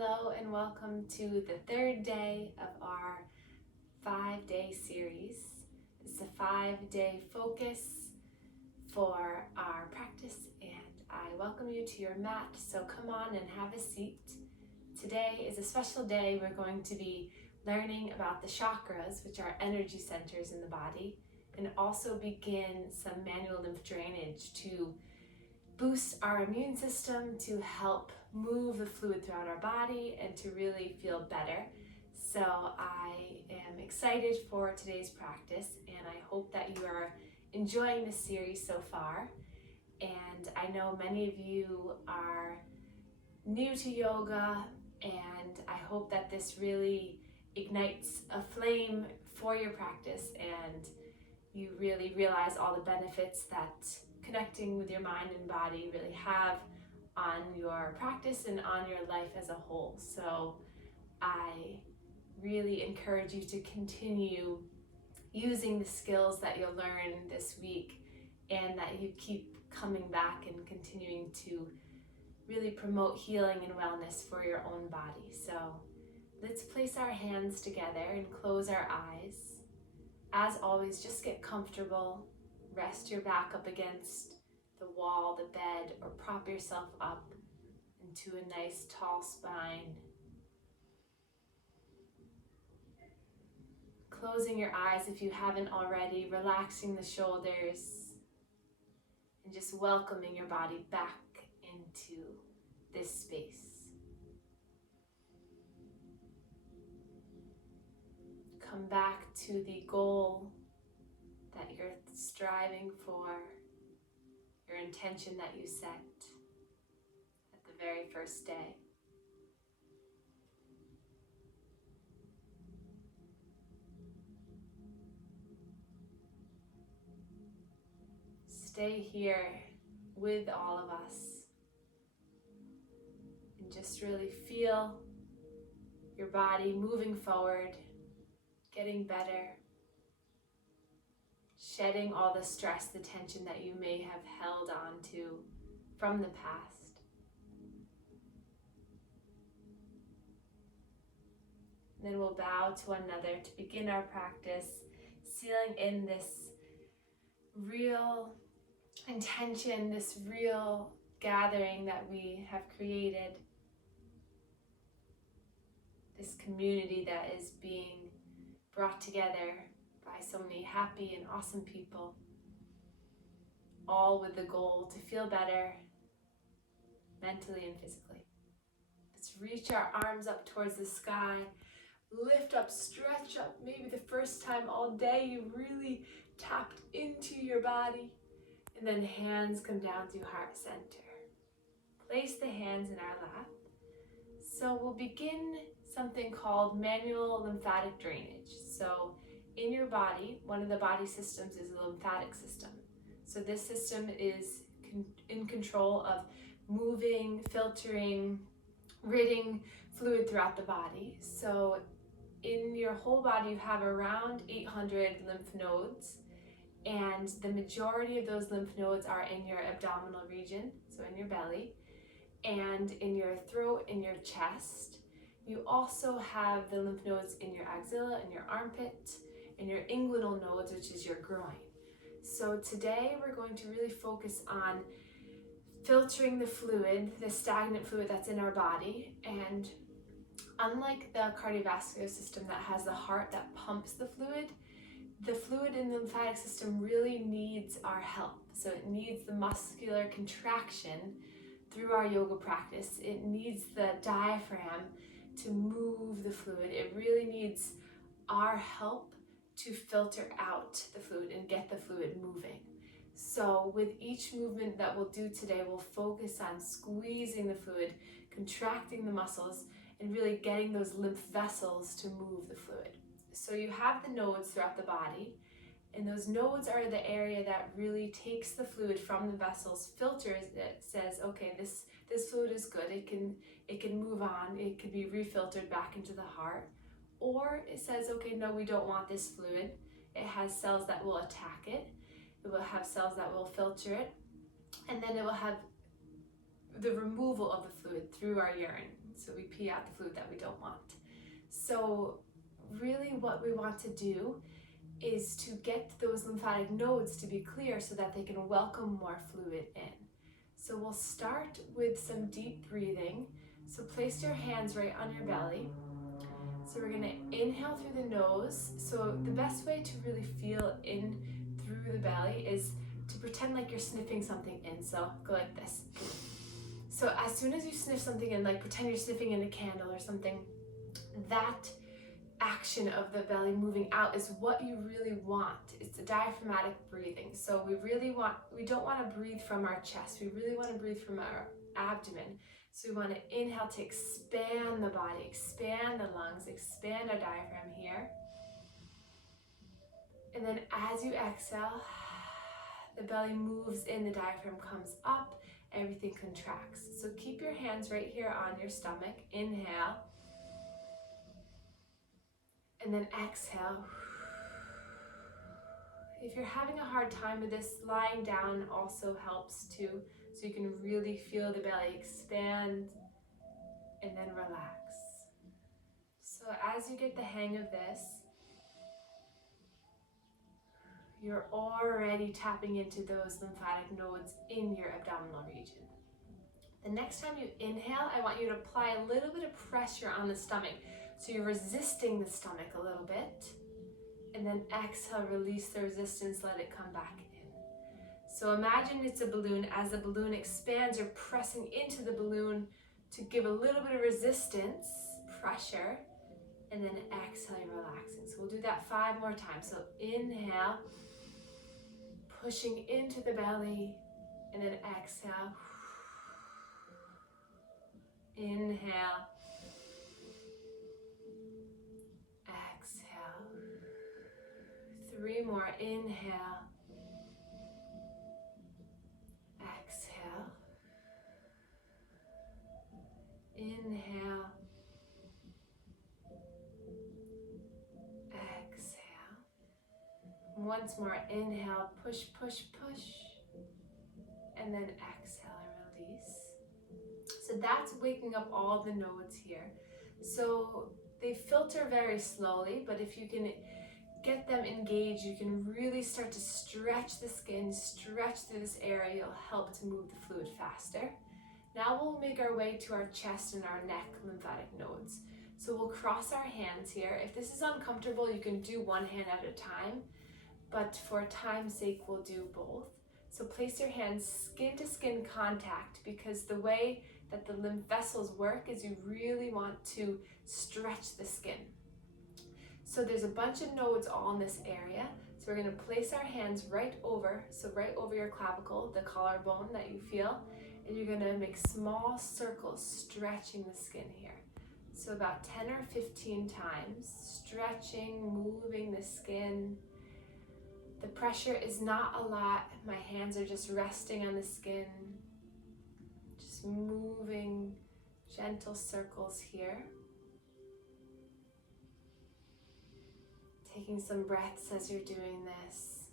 Hello and welcome to the third day of our 5-day series. This is a 5-day focus for our practice, and I welcome you to your mat, so come on and have a seat. Today is a special day. We're going to be learning about the chakras, which are energy centers in the body, and also begin some manual lymph drainage to boost our immune system, to help move the fluid throughout our body and to really feel better. So I am excited for today's practice, and I hope that you are enjoying this series so far. And I know many of you are new to yoga, and I hope that this really ignites a flame for your practice and you really realize all the benefits that connecting with your mind and body really have on your practice and on your life as a whole. So I really encourage you to continue using the skills that you'll learn this week, and that you keep coming back and continuing to really promote healing and wellness for your own body. So let's place our hands together and close our eyes. As always, just get comfortable. Rest your back up against the wall, the bed, or prop yourself up into a nice tall spine. Closing your eyes if you haven't already, relaxing the shoulders, and just welcoming your body back into this space. Come back to the goal that you're striving for, your intention that you set at the very first day. Stay here with all of us and just really feel your body moving forward, getting better, shedding all the stress, the tension that you may have held on to from the past. And then we'll bow to one another to begin our practice, sealing in this real intention, this real gathering that we have created, this community that is being brought together by so many happy and awesome people, all with the goal to feel better mentally and physically. Let's reach our arms up towards the sky, lift up, stretch up. Maybe the first time all day you really tapped into your body, and then hands come down through heart center. Place the hands in our lap. So we'll begin something called manual lymphatic drainage. So in your body, one of the body systems is the lymphatic system. So this system is in control of moving, filtering, ridding fluid throughout the body. So in your whole body, you have around 800 lymph nodes, and the majority of those lymph nodes are in your abdominal region, so in your belly, and in your throat, in your chest. You also have the lymph nodes in your axilla, in your armpit, and your inguinal nodes, which is your groin. So today we're going to really focus on filtering the fluid, the stagnant fluid that's in our body. And unlike the cardiovascular system that has the heart that pumps the fluid in the lymphatic system really needs our help. So it needs the muscular contraction through our yoga practice. It needs the diaphragm to move the fluid. It really needs our help to filter out the fluid and get the fluid moving. So with each movement that we'll do today, we'll focus on squeezing the fluid, contracting the muscles, and really getting those lymph vessels to move the fluid. So you have the nodes throughout the body, and those nodes are the area that really takes the fluid from the vessels, filters it, says, okay, this fluid is good, it can move on, it can be refiltered back into the heart. Or it says, okay, no, we don't want this fluid. It has cells that will attack it. It will have cells that will filter it. And then it will have the removal of the fluid through our urine. So we pee out the fluid that we don't want. So really what we want to do is to get those lymphatic nodes to be clear so that they can welcome more fluid in. So we'll start with some deep breathing. So place your hands right on your belly. So we're going to inhale through the nose. So the best way to really feel in through the belly is to pretend like you're sniffing something in. So go like this. So as soon as you sniff something in, like pretend you're sniffing in a candle or something, that action of the belly moving out is what you really want. It's the diaphragmatic breathing. So we don't want to breathe from our chest. We really want to breathe from our abdomen. So we want to inhale to expand the body, expand the lungs, expand our diaphragm here. And then as you exhale, the belly moves in, the diaphragm comes up, everything contracts. So keep your hands right here on your stomach. Inhale. And then exhale. If you're having a hard time with this, lying down also helps too. So you can really feel the belly expand and then relax. So as you get the hang of this, you're already tapping into those lymphatic nodes in your abdominal region. The next time you inhale, I want you to apply a little bit of pressure on the stomach. So you're resisting the stomach a little bit. And then exhale, release the resistance, let it come back in. So imagine it's a balloon. As the balloon expands, you're pressing into the balloon to give a little bit of resistance, pressure, and then exhale, you're relaxing. So we'll do that 5 more times. So inhale, pushing into the belly, and then exhale. Inhale. Exhale. 3 more. Inhale. Exhale. Inhale. Exhale. Once more. Inhale. Push, push, push. And then exhale and release. So that's waking up all the nodes here. So they filter very slowly, but if you can get them engaged, you can really start to stretch the skin, stretch through this area. It'll help to move the fluid faster. Now we'll make our way to our chest and our neck lymphatic nodes. So we'll cross our hands here. If this is uncomfortable, you can do one hand at a time, but for time's sake, we'll do both. So place your hands skin to skin contact, because the way that the lymph vessels work is you really want to stretch the skin. So there's a bunch of nodes all in this area. So we're going to place our hands right over your clavicle, the collarbone that you feel, and you're going to make small circles stretching the skin here. So about 10 or 15 times, stretching, moving the skin. The pressure is not a lot. My hands are just resting on the skin. Just moving gentle circles here. Taking some breaths as you're doing this.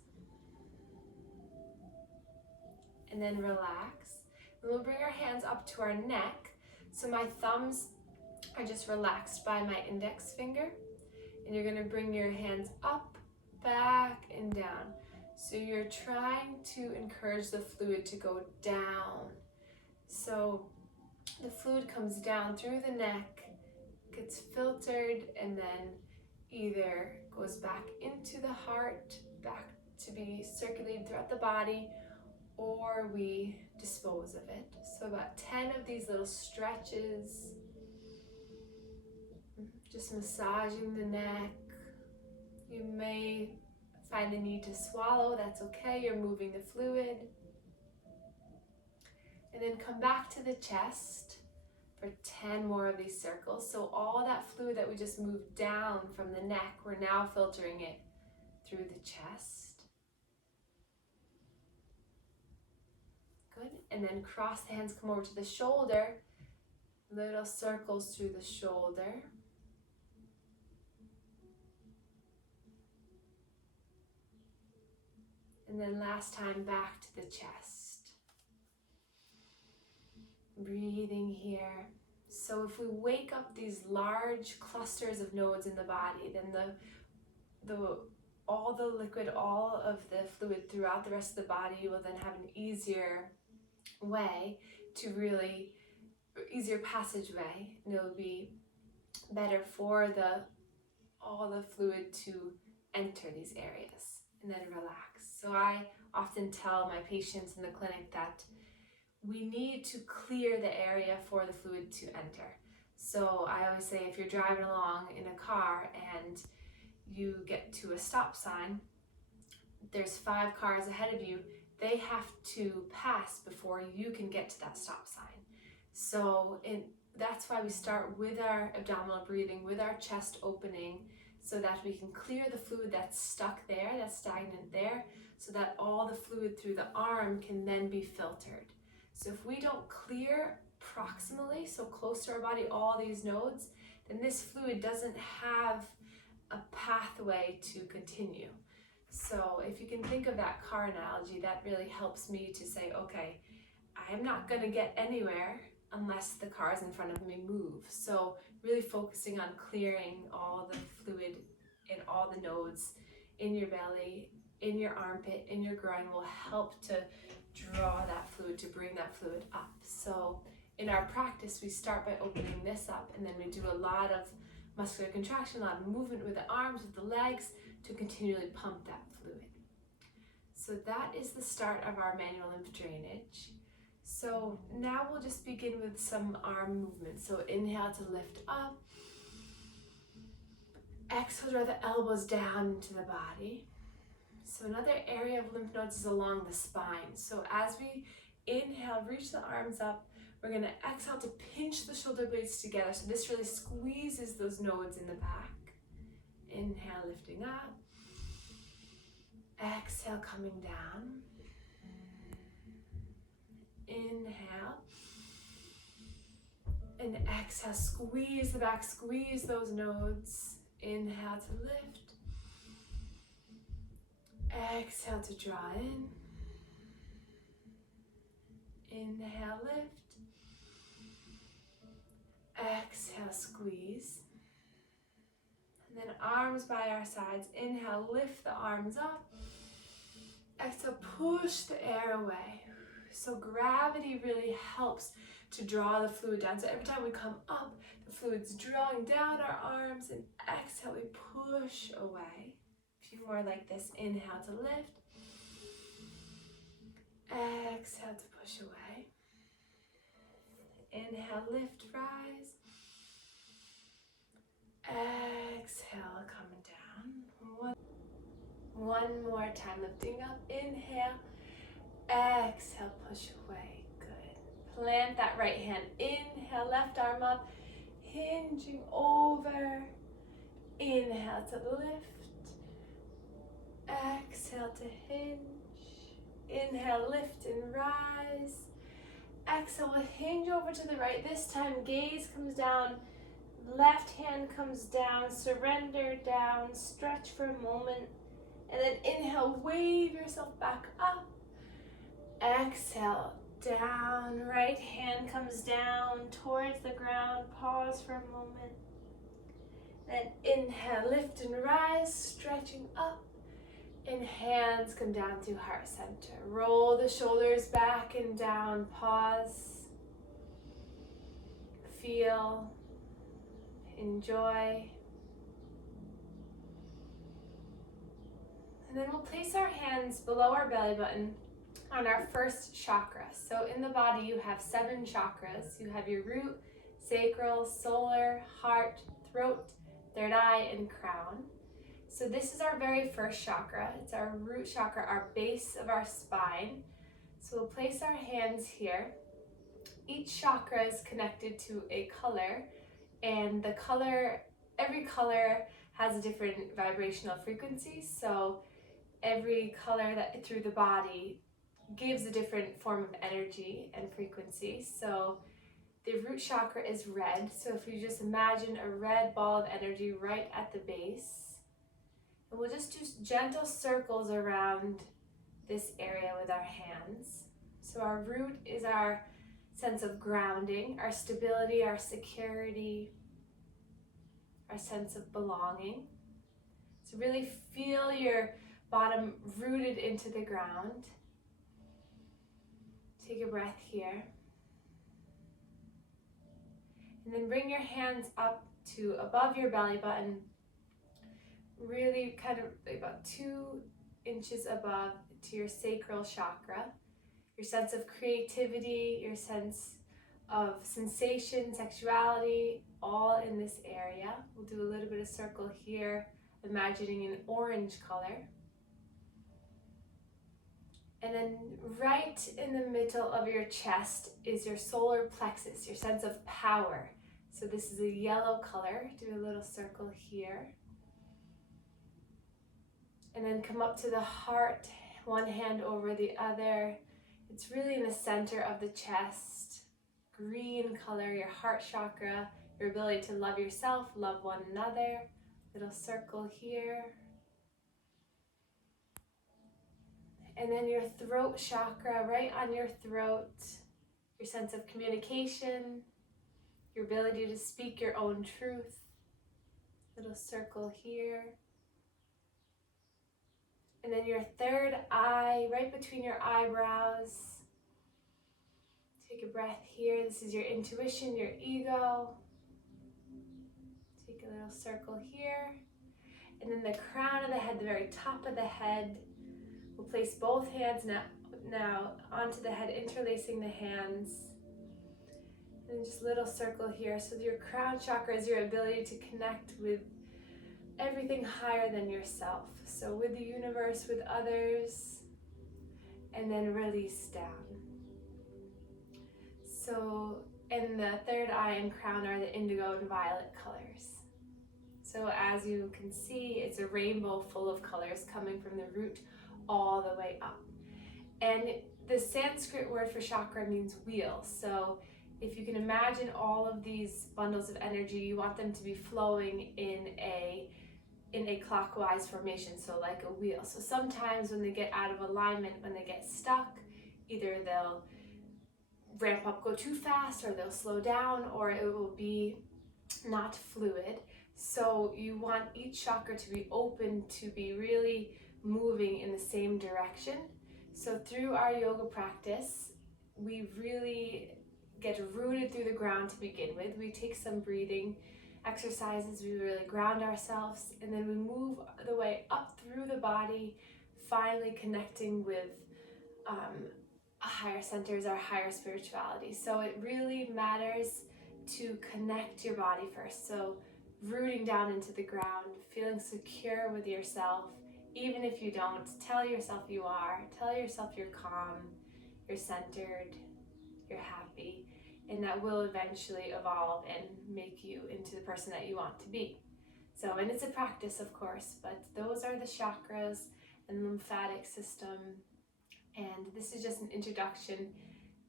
And then relax. And we'll bring our hands up to our neck. So my thumbs are just relaxed by my index finger. And you're going to bring your hands up, back, and down. So you're trying to encourage the fluid to go down. So the fluid comes down through the neck, gets filtered, and then either goes back into the heart, back to be circulated throughout the body, or we dispose of it. So about 10 of these little stretches, just massaging the neck. You may find the need to swallow, that's okay, you're moving the fluid. And then come back to the chest for 10 more of these circles. So all that fluid that we just moved down from the neck, we're now filtering it through the chest. Good. And then cross the hands, come over to the shoulder. Little circles through the shoulder. And then last time back to the chest. Breathing here. So if we wake up these large clusters of nodes in the body, then all the liquid, all of the fluid throughout the rest of the body will then have an easier way to really, easier passageway, and it will be better for all the fluid to enter these areas and then relax. So I often tell my patients in the clinic that we need to clear the area for the fluid to enter. So I always say, if you're driving along in a car and you get to a stop sign, there's 5 cars ahead of you, they have to pass before you can get to that stop sign. So that's why we start with our abdominal breathing, with our chest opening, so that we can clear the fluid that's stuck there, that's stagnant there, so that all the fluid through the arm can then be filtered. So if we don't clear proximally, so close to our body, all these nodes, then this fluid doesn't have a pathway to continue. So if you can think of that car analogy, that really helps me to say, okay, I'm not going to get anywhere unless the cars in front of me move. So really focusing on clearing all the fluid in all the nodes in your belly, in your armpit, in your groin will help to draw that fluid, to bring that fluid up. So in our practice, we start by opening this up, and then we do a lot of muscular contraction, a lot of movement with the arms, with the legs, to continually pump that fluid. So that is the start of our manual lymph drainage. So now we'll just begin with some arm movement. So inhale to lift up. Exhale, draw the elbows down into the body. So another area of lymph nodes is along the spine. So as we inhale, reach the arms up, we're going to exhale to pinch the shoulder blades together. So this really squeezes those nodes in the back. Inhale, lifting up. Exhale, coming down. Inhale. And exhale, squeeze the back, squeeze those nodes. Inhale to lift. Exhale to draw in. Inhale, lift. Exhale, squeeze. And then arms by our sides. Inhale, lift the arms up. Exhale, push the air away. So gravity really helps to draw the fluid down. So every time we come up, the fluid's drawing down our arms, and exhale, we push away. A few more like this. Inhale to lift. Exhale to push away. Inhale, lift, rise. Exhale, coming down. One more time, lifting up. Inhale. Exhale, push away. Good. Plant that right hand. Inhale, left arm up. Hinging over. Inhale to lift. Exhale to hinge. Inhale, lift and rise. Exhale, we'll hinge over to the right. This time, gaze comes down. Left hand comes down. Surrender down. Stretch for a moment. And then inhale, wave yourself back up. Exhale, down. Right hand comes down towards the ground. Pause for a moment. Then inhale, lift and rise, stretching up. And hands come down to heart center. Roll the shoulders back and down. Pause. Feel. Enjoy. And then we'll place our hands below our belly button on our first chakra. So in the body you have 7 chakras. You have your root, sacral, solar, heart, throat, third eye, and crown. So this is our very first chakra. It's our root chakra, our base of our spine. So we'll place our hands here. Each chakra is connected to a color, and the color, every color has a different vibrational frequency. So every color that through the body gives a different form of energy and frequency. So the root chakra is red. So if you just imagine a red ball of energy right at the base, and we'll just do gentle circles around this area with our hands. So our root is our sense of grounding, our stability, our security, our sense of belonging. So really feel your bottom rooted into the ground. Take a breath here. And then bring your hands up to above your belly button, really kind of about 2 inches above to your sacral chakra. Your sense of creativity, your sense of sensation, sexuality, all in this area. We'll do a little bit of circle here, imagining an orange color. And then right in the middle of your chest is your solar plexus, your sense of power. So this is a yellow color. Do a little circle here. And then come up to the heart, one hand over the other. It's really in the center of the chest. Green color, your heart chakra, your ability to love yourself, love one another. Little circle here. And then your throat chakra, right on your throat, your sense of communication, your ability to speak your own truth. Little circle here. And then your third eye, right between your eyebrows. Take a breath here. This is your intuition, your ego. Take a little circle here. And then the crown of the head, the very top of the head. We'll place both hands now onto the head, interlacing the hands. And then just a little circle here. So your crown chakra is your ability to connect with everything higher than yourself. So with the universe, with others, and then release down. So, and the third eye and crown are the indigo and violet colors. So as you can see, it's a rainbow full of colors coming from the root all the way up. And the Sanskrit word for chakra means wheel. So if you can imagine all of these bundles of energy, you want them to be flowing in a clockwise formation, so like a wheel. So sometimes when they get out of alignment, when they get stuck, either they'll ramp up, go too fast, or they'll slow down, or it will be not fluid. So you want each chakra to be open, to be really moving in the same direction. So through our yoga practice, we really get rooted through the ground to begin with. We take some breathing exercises, we really ground ourselves, and then we move the way up through the body, finally connecting with higher centers, our higher spirituality. So it really matters to connect your body first. So rooting down into the ground, feeling secure with yourself, even if you don't, tell yourself you are, tell yourself you're calm, you're centered, you're happy, and that will eventually evolve and make you into the person that you want to be. So, and it's a practice, of course, but those are the chakras and lymphatic system, and this is just an introduction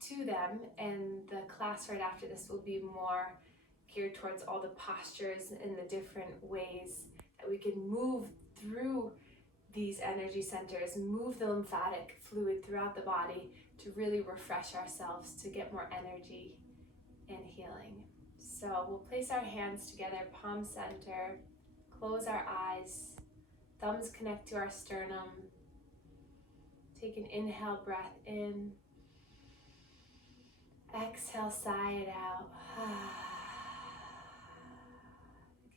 to them, and the class right after this will be more geared towards all the postures and the different ways that we can move through these energy centers, move the lymphatic fluid throughout the body to really refresh ourselves, to get more energy and healing. So we'll place our hands together, palm center, close our eyes, thumbs connect to our sternum. Take an inhale breath in. Exhale, sigh it out.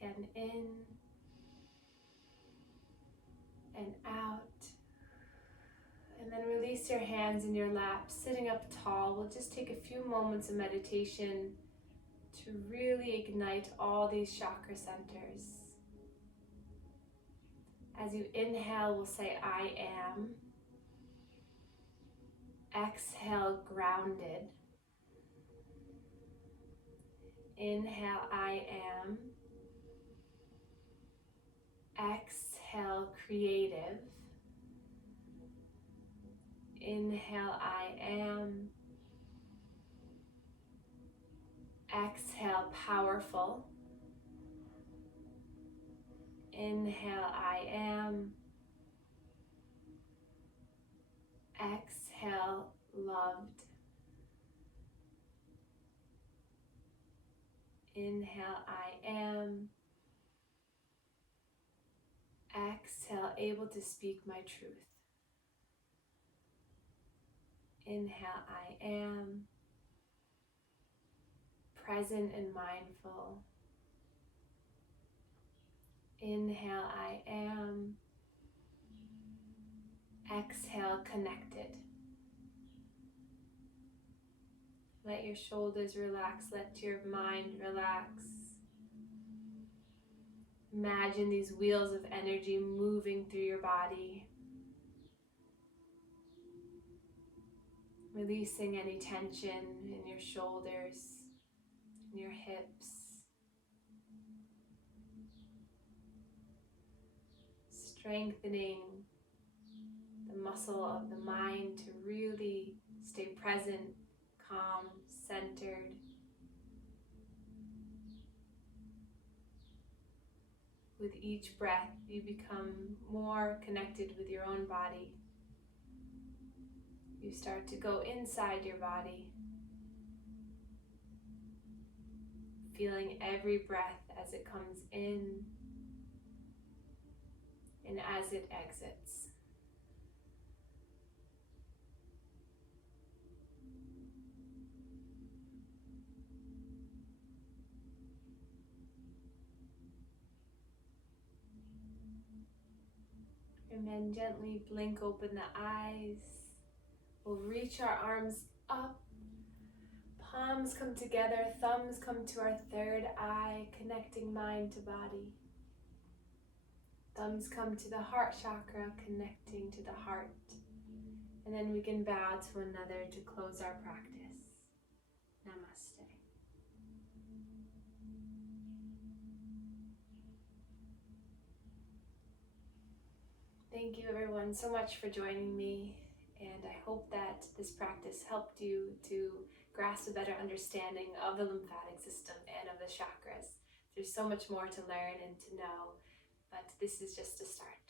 Again, in and out. And then release your hands in your lap, sitting up tall. We'll just take a few moments of meditation to really ignite all these chakra centers. As you inhale, we'll say, I am. Exhale, grounded. Inhale, I am. Exhale, creative. Inhale, I am. Exhale, powerful. Inhale, I am. Exhale, loved. Inhale, I am. Exhale, able to speak my truth. Inhale, I am. Present and mindful. Inhale, I am. Exhale, connected. Let your shoulders relax, let your mind relax. Imagine these wheels of energy moving through your body, releasing any tension in your shoulders, in your hips. Strengthening the muscle of the mind to really stay present, calm, centered. With each breath, you become more connected with your own body. You start to go inside your body, feeling every breath as it comes in and as it exits. And then gently blink open the eyes. We'll reach our arms up. Palms come together, thumbs come to our third eye, connecting mind to body. Thumbs come to the heart chakra, connecting to the heart. And then we can bow to another to close our practice. Namaste. Thank you everyone so much for joining me, and I hope that this practice helped you to grasp a better understanding of the lymphatic system and of the chakras. There's so much more to learn and to know, but this is just a start.